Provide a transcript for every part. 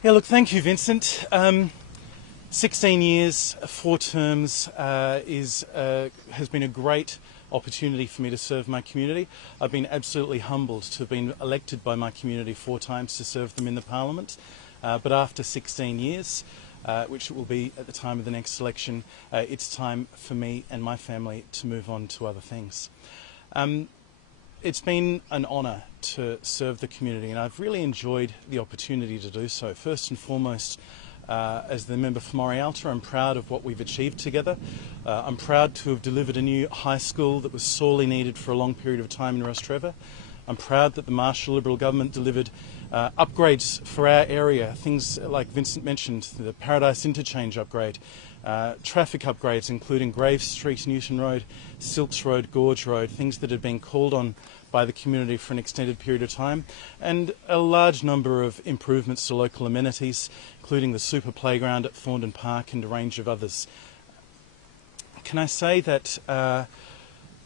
Yeah, look, thank you, Vincent. 16 years, 4 terms has been a great opportunity for me to serve my community. I've been absolutely humbled to have been elected by my community 4 times to serve them in the Parliament. But after 16 years, which it will be at the time of the next election, it's time for me and my family to move on to other things. It's been an honour to serve the community, and I've really enjoyed the opportunity to do so. First and foremost, as the member for Morialta, I'm proud of what we've achieved together. I'm proud to have delivered a new high school that was sorely needed for a long period of time in Rostrevor. I'm proud that the Marshall Liberal government delivered upgrades for our area, things like Vincent mentioned, the Paradise Interchange upgrade, traffic upgrades including Graves Street, Newton Road, Silks Road, Gorge Road, things that had been called on by the community for an extended period of time, and a large number of improvements to local amenities, including the super playground at Thorndon Park and a range of others. Can I say that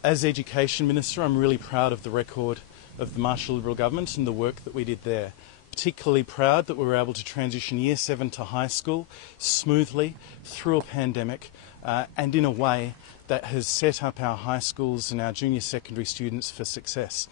as Education Minister, I'm really proud of the record of the Marshall Liberal government and the work that we did there. Particularly proud that we were able to transition Year 7 to high school smoothly through a pandemic and in a way that has set up our high schools and our junior secondary students for success.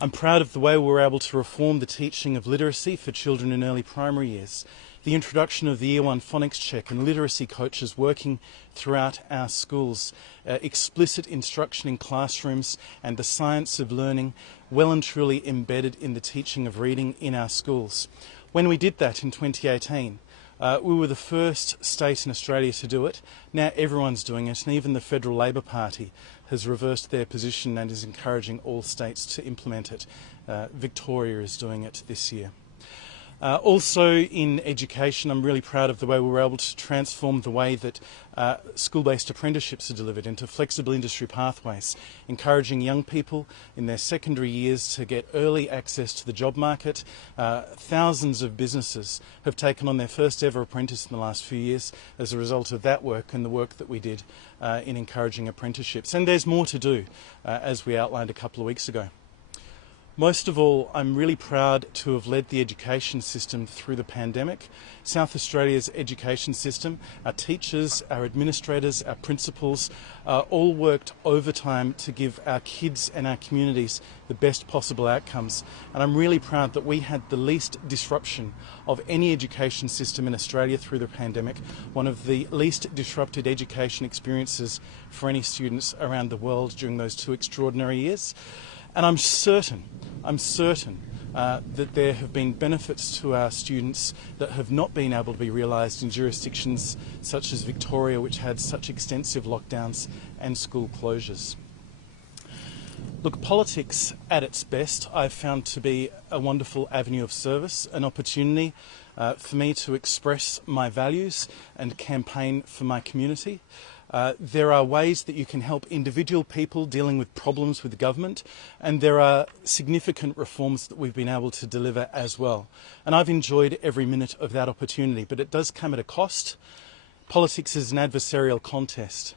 I'm proud of the way we were able to reform the teaching of literacy for children in early primary years, the introduction of the Year 1 phonics check and literacy coaches working throughout our schools, explicit instruction in classrooms and the science of learning well and truly embedded in the teaching of reading in our schools. When we did that in 2018, we were the first state in Australia to do it. Now everyone's doing it, and even the Federal Labor Party has reversed their position and is encouraging all states to implement it. Victoria is doing it this year. Also in education, I'm really proud of the way we were able to transform the way that school-based apprenticeships are delivered into flexible industry pathways, encouraging young people in their secondary years to get early access to the job market. Thousands of businesses have taken on their first ever apprentice in the last few years as a result of that work and the work that we did in encouraging apprenticeships. And there's more to do, as we outlined a couple of weeks ago. Most of all, I'm really proud to have led the education system through the pandemic. South Australia's education system, our teachers, our administrators, our principals, all worked overtime to give our kids and our communities the best possible outcomes. And I'm really proud that we had the least disruption of any education system in Australia through the pandemic, one of the least disrupted education experiences for any students around the world during those 2 extraordinary years. And I'm certain that there have been benefits to our students that have not been able to be realised in jurisdictions such as Victoria, which had such extensive lockdowns and school closures. Look, politics at its best I've found to be a wonderful avenue of service, an opportunity for me to express my values and campaign for my community. There are ways that you can help individual people dealing with problems with the government, and there are significant reforms that we've been able to deliver as well. And I've enjoyed every minute of that opportunity, but it does come at a cost. Politics is an adversarial contest.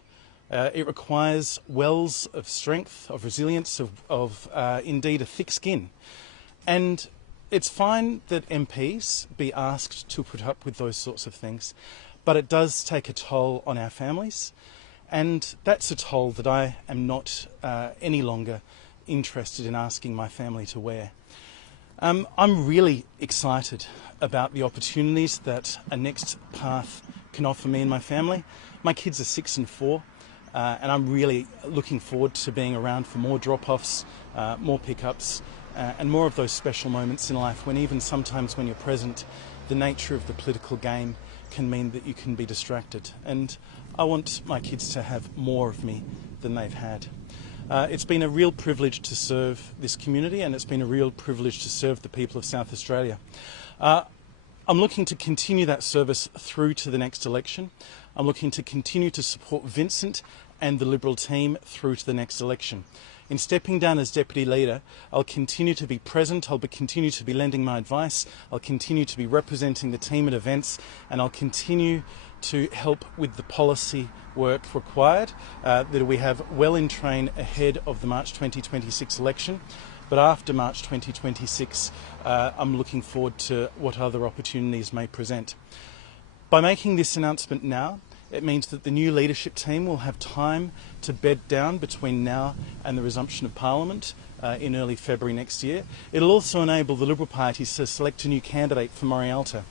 It requires wells of strength, of resilience, of indeed a thick skin. And it's fine that MPs be asked to put up with those sorts of things, but it does take a toll on our families, and that's a toll that I am not any longer interested in asking my family to wear. I'm really excited about the opportunities that a next path can offer me and my family. My kids are 6 and 4, and I'm really looking forward to being around for more drop-offs, more pickups, and more of those special moments in life when even sometimes when you're present, the nature of the political game can mean that you can be distracted. And I want my kids to have more of me than they've had. It's been a real privilege to serve this community, and it's been a real privilege to serve the people of South Australia. I'm looking to continue that service through to the next election. I'm looking to continue to support Vincent and the Liberal team through to the next election. In stepping down as Deputy Leader, I'll continue to be present, I'll continue to be lending my advice, I'll continue to be representing the team at events, and I'll continue to help with the policy work required that we have well in train ahead of the March 2026 election. But after March 2026, I'm looking forward to what other opportunities may present. By making this announcement now, it means that the new leadership team will have time to bed down between now and the resumption of Parliament in early February next year. It'll also enable the Liberal Party to select a new candidate for Morialta.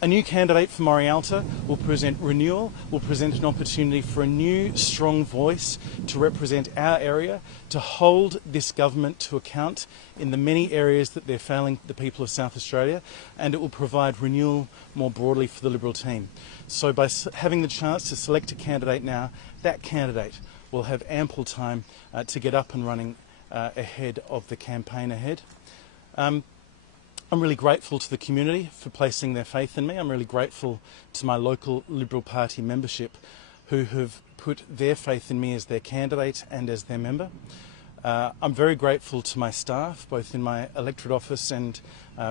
A new candidate for Morialta will present renewal, will present an opportunity for a new, strong voice to represent our area, to hold this government to account in the many areas that they're failing the people of South Australia, and it will provide renewal more broadly for the Liberal team. So by having the chance to select a candidate now, that candidate will have ample time to get up and running ahead of the campaign ahead. I'm really grateful to the community for placing their faith in me. I'm really grateful to my local Liberal Party membership who have put their faith in me as their candidate and as their member. I'm very grateful to my staff, both in my electorate office and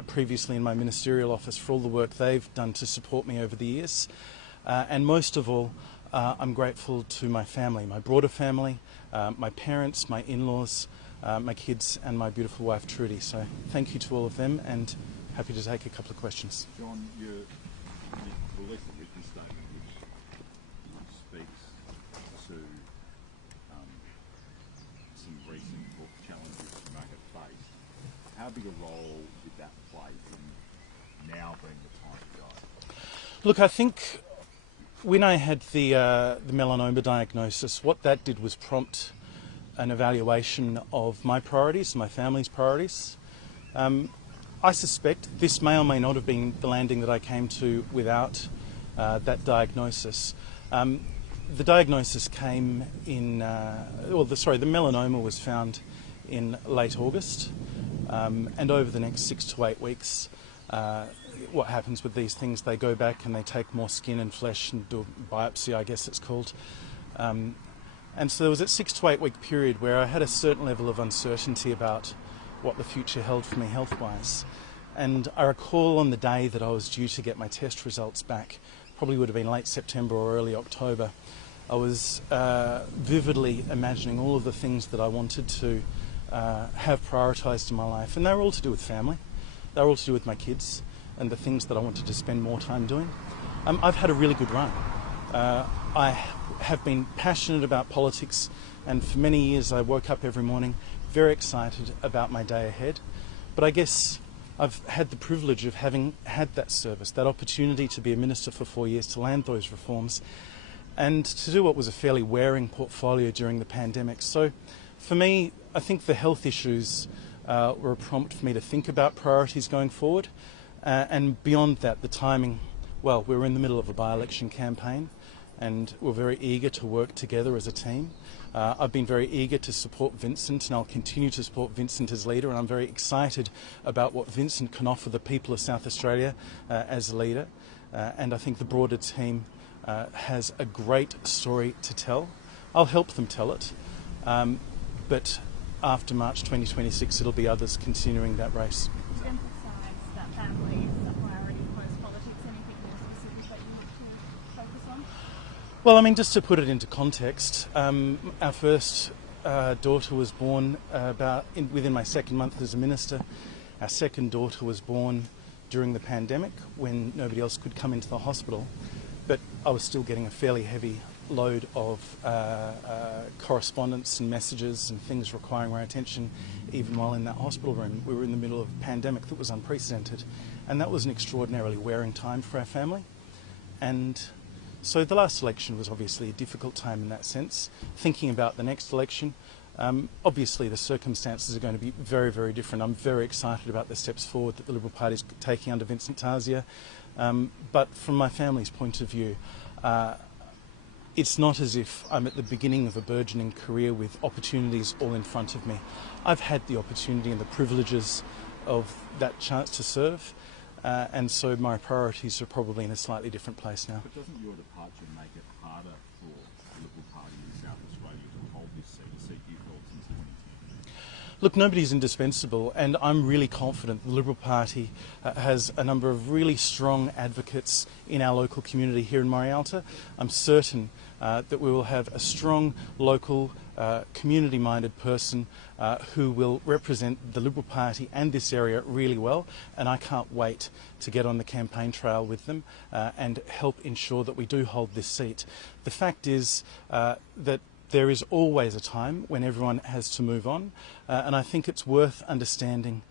previously in my ministerial office, for all the work they've done to support me over the years. And most of all, I'm grateful to my family, my broader family, my parents, my in-laws, my kids and my beautiful wife Trudy. So thank you to all of them, and happy to take a couple of questions. John, you released a written statement which speaks to some recent challenges you may have faced. How big a role did that play in now being the time to go? Look, I think when I had the melanoma diagnosis, what that did was prompt an evaluation of my priorities, my family's priorities. I suspect this may or may not have been the landing that I came to without that diagnosis. The diagnosis came in, the melanoma was found in late August, and over the next 6 to 8 weeks, what happens with these things, they go back and they take more skin and flesh and do a biopsy, I guess it's called. And so there was a 6 to 8 week period where I had a certain level of uncertainty about what the future held for me health-wise. And I recall on the day that I was due to get my test results back, probably would have been late September or early October, I was vividly imagining all of the things that I wanted to have prioritised in my life. And they were all to do with family. They were all to do with my kids and the things that I wanted to spend more time doing. I've had a really good run. I have been passionate about politics, and for many years I woke up every morning very excited about my day ahead. But I guess I've had the privilege of having had that service, that opportunity to be a minister for 4 years, to land those reforms, and to do what was a fairly wearing portfolio during the pandemic. So for me, I think the health issues were a prompt for me to think about priorities going forward. And beyond that, the timing, well, we were in the middle of a by-election campaign, and we're very eager to work together as a team. I've been very eager to support Vincent, and I'll continue to support Vincent as leader, and I'm very excited about what Vincent can offer the people of South Australia as a leader. And I think the broader team has a great story to tell. I'll help them tell it, but after March 2026 it'll be others continuing that race. To emphasise that family is a priority post-politics, anything more specific that you want to focus on? Well, I mean, just to put it into context, our first daughter was born within my second month as a minister. Our second daughter was born during the pandemic when nobody else could come into the hospital, but I was still getting a fairly heavy load of correspondence and messages and things requiring our attention even while in that hospital room. We were in the middle of a pandemic that was unprecedented, and that was an extraordinarily wearing time for our family. And so the last election was obviously a difficult time in that sense. Thinking about the next election, obviously the circumstances are going to be very, very different. I'm very excited about the steps forward that the Liberal Party is taking under Vincent Tasia. But from my family's point of view, it's not as if I'm at the beginning of a burgeoning career with opportunities all in front of me. I've had the opportunity and the privileges of that chance to serve, and so my priorities are probably in a slightly different place now. But doesn't your departure make it harder for the Liberal Party in South Australia to hold this seat you've held since 2010? Look, nobody's indispensable, and I'm really confident the Liberal Party has a number of really strong advocates in our local community here in Morialta. I'm certain that we will have a strong local community-minded person who will represent the Liberal Party and this area really well, and I can't wait to get on the campaign trail with them and help ensure that we do hold this seat. The fact is that there is always a time when everyone has to move on, and I think it's worth understanding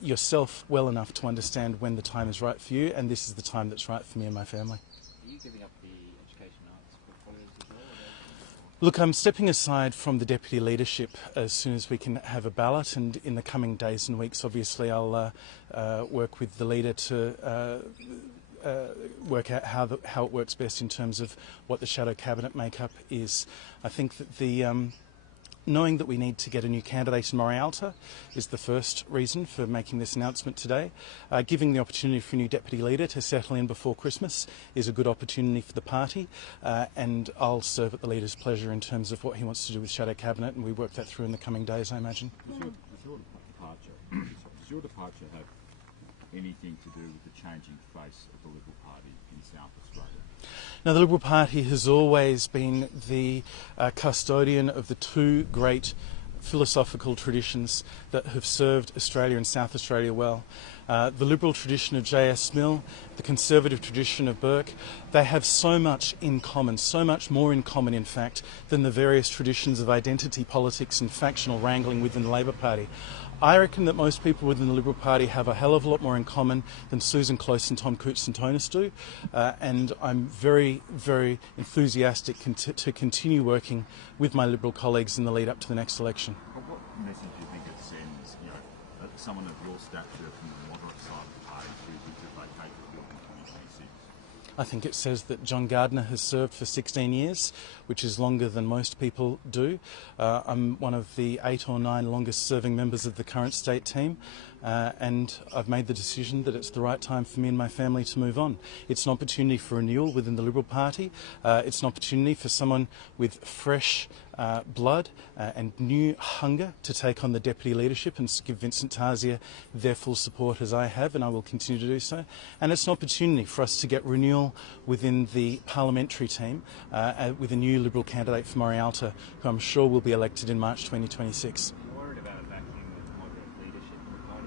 yourself well enough to understand when the time is right for you, and this is the time that's right for me and my family. Are you giving up the education arts portfolios as well? Look, I'm stepping aside from the deputy leadership as soon as we can have a ballot, and in the coming days and weeks, obviously, I'll work with the leader to work out how it works best in terms of what the shadow cabinet makeup is. I think that knowing that we need to get a new candidate in Morialta is the first reason for making this announcement today. Giving the opportunity for a new deputy leader to settle in before Christmas is a good opportunity for the party, and I'll serve at the leader's pleasure in terms of what he wants to do with shadow cabinet, and we work that through in the coming days, I imagine. Does your departure have anything to do with the changing face of the Liberal Party in South Australia? Now, the Liberal Party has always been the custodian of the two great philosophical traditions that have served Australia and South Australia well. The Liberal tradition of J.S. Mill, the Conservative tradition of Burke, they have so much in common, so much more in common, in fact, than the various traditions of identity politics and factional wrangling within the Labor Party. I reckon that most people within the Liberal Party have a hell of a lot more in common than Susan Close and Tom Koutsantonis do, and I'm very, very enthusiastic to continue working with my Liberal colleagues in the lead up to the next election. What message do you think it sends, someone of your stature from the moderate side of the party to vacate the field in 2026? I think it says that John Gardner has served for 16 years, which is longer than most people do. I'm one of the 8 or 9 longest serving members of the current state team, and I've made the decision that it's the right time for me and my family to move on. It's an opportunity for renewal within the Liberal Party. It's an opportunity for someone with fresh blood and new hunger to take on the deputy leadership and give Vincent Tarzia their full support, as I have, and I will continue to do so. And it's an opportunity for us to get renewal within the parliamentary team with a new Liberal candidate for Morialta, who I'm sure will be elected in March 2026. You're worried about a vacuum with moderate leadership in the party?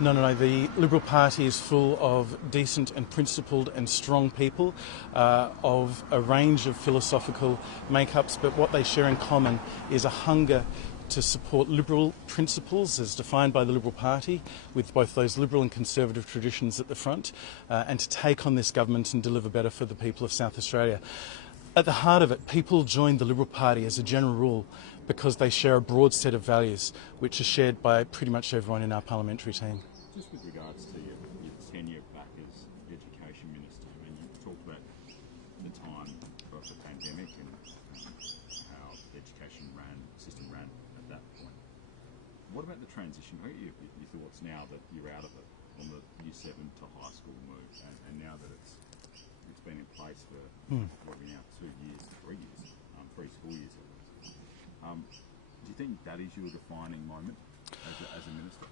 No. The Liberal Party is full of decent and principled and strong people of a range of philosophical makeups, but what they share in common is a hunger to support Liberal principles as defined by the Liberal Party, with both those Liberal and Conservative traditions at the front, and to take on this government and deliver better for the people of South Australia. At the heart of it, people joined the Liberal Party as a general rule because they share a broad set of values which are shared by pretty much everyone in our parliamentary team. Just with regards to your tenure back as Education Minister, I mean, you talked about the time of the pandemic and how the education system ran at that point. What about the transition? What are your thoughts now that you're out of it on the Year 7 to high school move, and now that it's been in place for what are we now, 2 years, 3 years, 3 school years? Do you think that is your defining moment as a minister?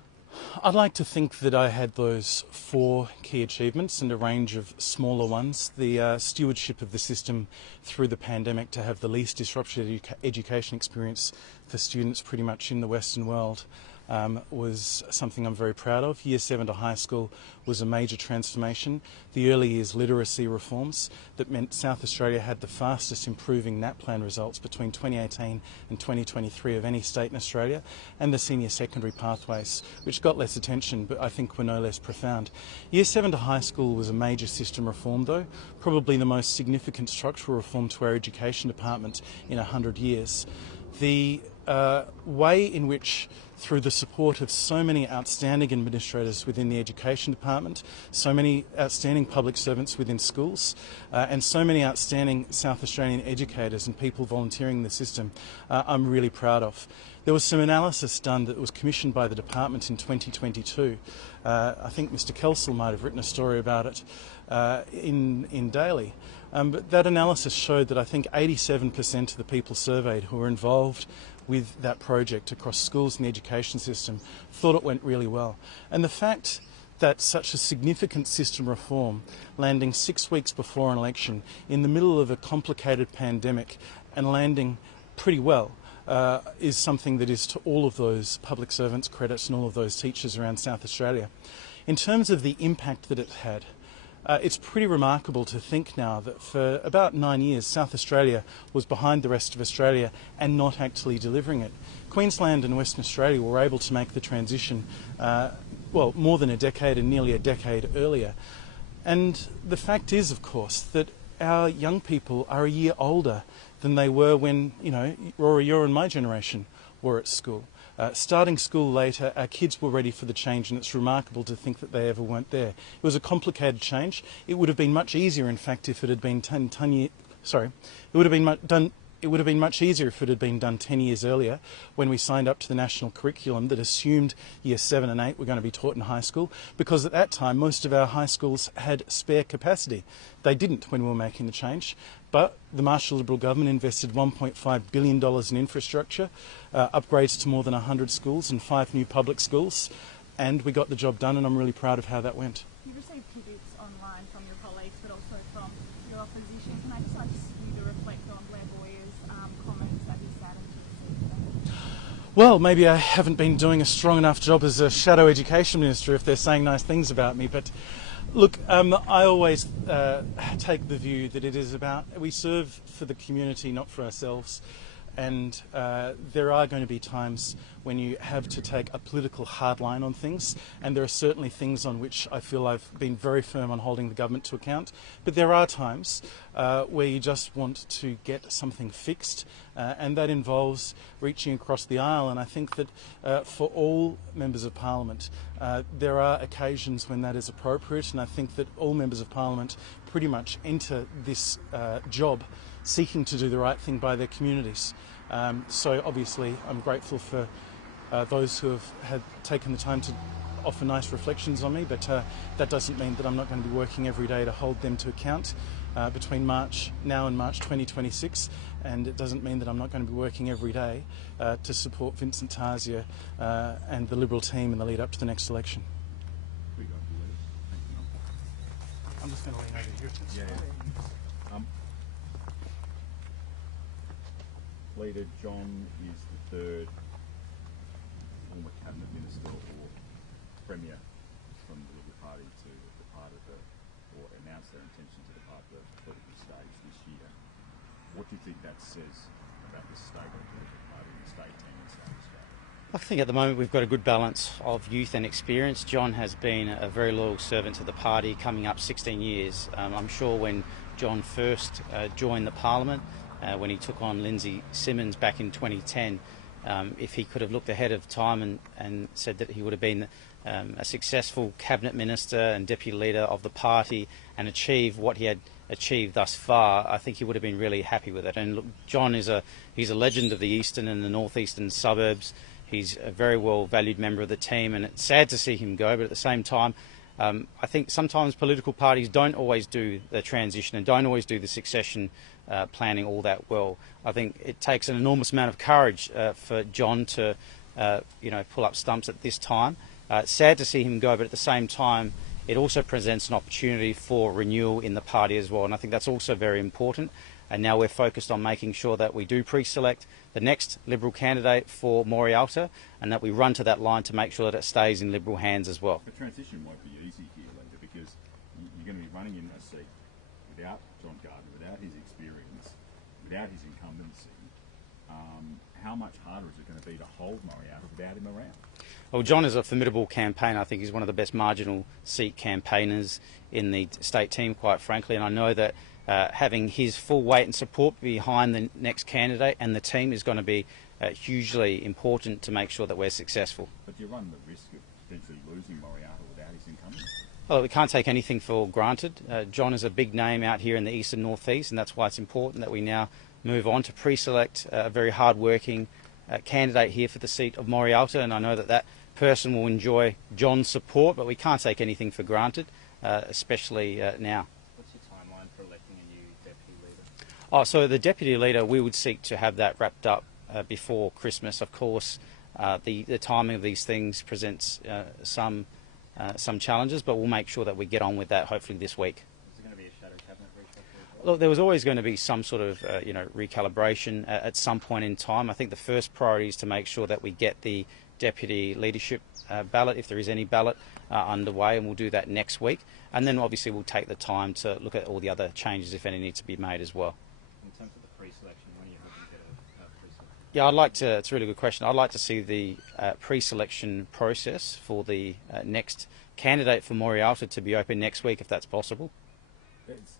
I'd like to think that I had those 4 key achievements and a range of smaller ones. The stewardship of the system through the pandemic to have the least disrupted education experience for students pretty much in the Western world was something I'm very proud of. Year 7 to high school was a major transformation. The early years literacy reforms that meant South Australia had the fastest improving NAPLAN results between 2018 and 2023 of any state in Australia, and the senior secondary pathways, which got less attention but I think were no less profound. Year 7 to high school was a major system reform though, probably the most significant structural reform to our education department in 100 years. The way in which, through the support of so many outstanding administrators within the education department, so many outstanding public servants within schools, and so many outstanding South Australian educators and people volunteering in the system, I'm really proud of. There was some analysis done that was commissioned by the department in 2022. I think Mr. Kelsall might have written a story about it in Daily. But that analysis showed that I think 87% of the people surveyed who were involved with that project across schools and the education system thought it went really well. And the fact that such a significant system reform, landing 6 weeks before an election in the middle of a complicated pandemic and landing pretty well, is something that is to all of those public servants' credit and all of those teachers around South Australia. In terms of the impact that it had, it's pretty remarkable to think now that for about 9 years South Australia was behind the rest of Australia and not actually delivering it. Queensland and Western Australia were able to make the transition more than a decade and nearly a decade earlier. And the fact is, of course, that our young people are a year older than they were when, Rory, your and my generation were at school. Starting school later, our kids were ready for the change, and it's remarkable to think that they ever weren't there. It was a complicated change. It would have been much easier, in fact, if it had been It would have been much easier if it had been done 10 years earlier, when we signed up to the national curriculum that assumed year 7 and 8 were going to be taught in high school, because at that time most of our high schools had spare capacity. They didn't when we were making the change, but the Marshall Liberal government invested $1.5 billion in infrastructure, upgrades to more than 100 schools and 5 new public schools, and we got the job done, and I'm really proud of how that went. You received critiques online from your colleagues, but also from your opposition. Can I just ask you to reflect on Blair Boyer's comments that he saddened to receive? Well, maybe I haven't been doing a strong enough job as a shadow education minister if they're saying nice things about me, but look, I always take the view that it is about, we serve for the community, not for ourselves. And there are going to be times when you have to take a political hard line on things, and there are certainly things on which I feel I've been very firm on holding the government to account. But there are times where you just want to get something fixed, and that involves reaching across the aisle. And I think that for all members of Parliament, there are occasions when that is appropriate, and I think that all members of Parliament pretty much enter this job seeking to do the right thing by their communities. So obviously I'm grateful for those who have had taken the time to offer nice reflections on me, but that doesn't mean that I'm not going to be working every day to hold them to account between now and March 2026, and it doesn't mean that I'm not going to be working every day to support Vincent Tarzia and the Liberal team in the lead up to the next election. I'm just going to lean over here. Leader John is the third former cabinet minister or premier from the Liberal Party to depart or announce their intention to depart the political stage this year. What do you think that says about the state of the Liberal Party and the state team in South Australia? I think at the moment we've got a good balance of youth and experience. John has been a very loyal servant to the party, coming up 16 years. I'm sure when John first joined the Parliament, when he took on Lindsay Simmons back in 2010, if he could have looked ahead of time and said that he would have been a successful cabinet minister and deputy leader of the party and achieve what he had achieved thus far, I think he would have been really happy with it. And look, John he's a legend of the eastern and the northeastern suburbs. He's a very well valued member of the team, and it's sad to see him go, but at the same time I think sometimes political parties don't always do the transition and don't always do the succession planning all that well. I think it takes an enormous amount of courage for John to pull up stumps at this time. It's sad to see him go, but at the same time it also presents an opportunity for renewal in the party as well, and I think that's also very important. And now we're focused on making sure that we do pre-select the next Liberal candidate for Morialta, and that we run to that line to make sure that it stays in Liberal hands as well. The transition won't be easy here, Leader, because you're going to be running in a seat without John Gardner, without his experience, without his incumbency. How much harder is it going to be to hold Morialta without him around? Well, John is a formidable campaigner. I think he's one of the best marginal seat campaigners in the state team, quite frankly, and I know that having his full weight and support behind the next candidate and the team is going to be hugely important to make sure that we're successful. But you run the risk of potentially losing Morialta without his incumbency. Well, we can't take anything for granted. John is a big name out here in the east and northeast, and that's why it's important that we now move on to pre-select a very hard-working candidate here for the seat of Morialta, and I know that that person will enjoy John's support, but we can't take anything for granted, especially now. What's your timeline for electing a new deputy leader? So the deputy leader, we would seek to have that wrapped up before Christmas. Of course, the timing of these things presents some some challenges, but we'll make sure that we get on with that hopefully this week. Is there going to be a shadow cabinet reshuffle? Look, there was always going to be some sort of recalibration at some point in time. I think the first priority is to make sure that we get the deputy leadership ballot, if there is any ballot, underway, and we'll do that next week. And then obviously we'll take the time to look at all the other changes, if any need to be made as well. In terms of the pre-selection, when are you hoping to get a pre-selection? Yeah, I'd like to. It's a really good question. I'd like to see the pre-selection process for the next candidate for Morialta to be open next week, if that's possible. It's,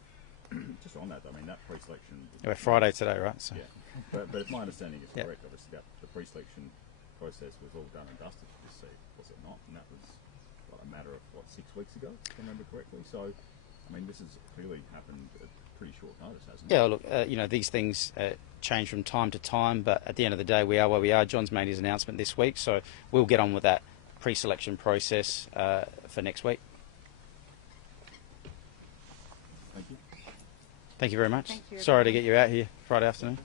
just on that, I mean, that pre-selection... We're Friday today, right? So. Yeah, but if my understanding is Yeah. correct, obviously, that the pre-selection process was all done and dusted for this seat, was it not? And that was a matter of, 6 weeks ago, if I remember correctly? So, I mean, this has clearly happened at pretty short notice, hasn't it? Yeah, look, these things change from time to time, but at the end of the day, we are where we are. John's made his announcement this week, so we'll get on with that pre-selection process for next week. Thank you. Thank you very much. Thank you. Sorry to get you out here Friday afternoon.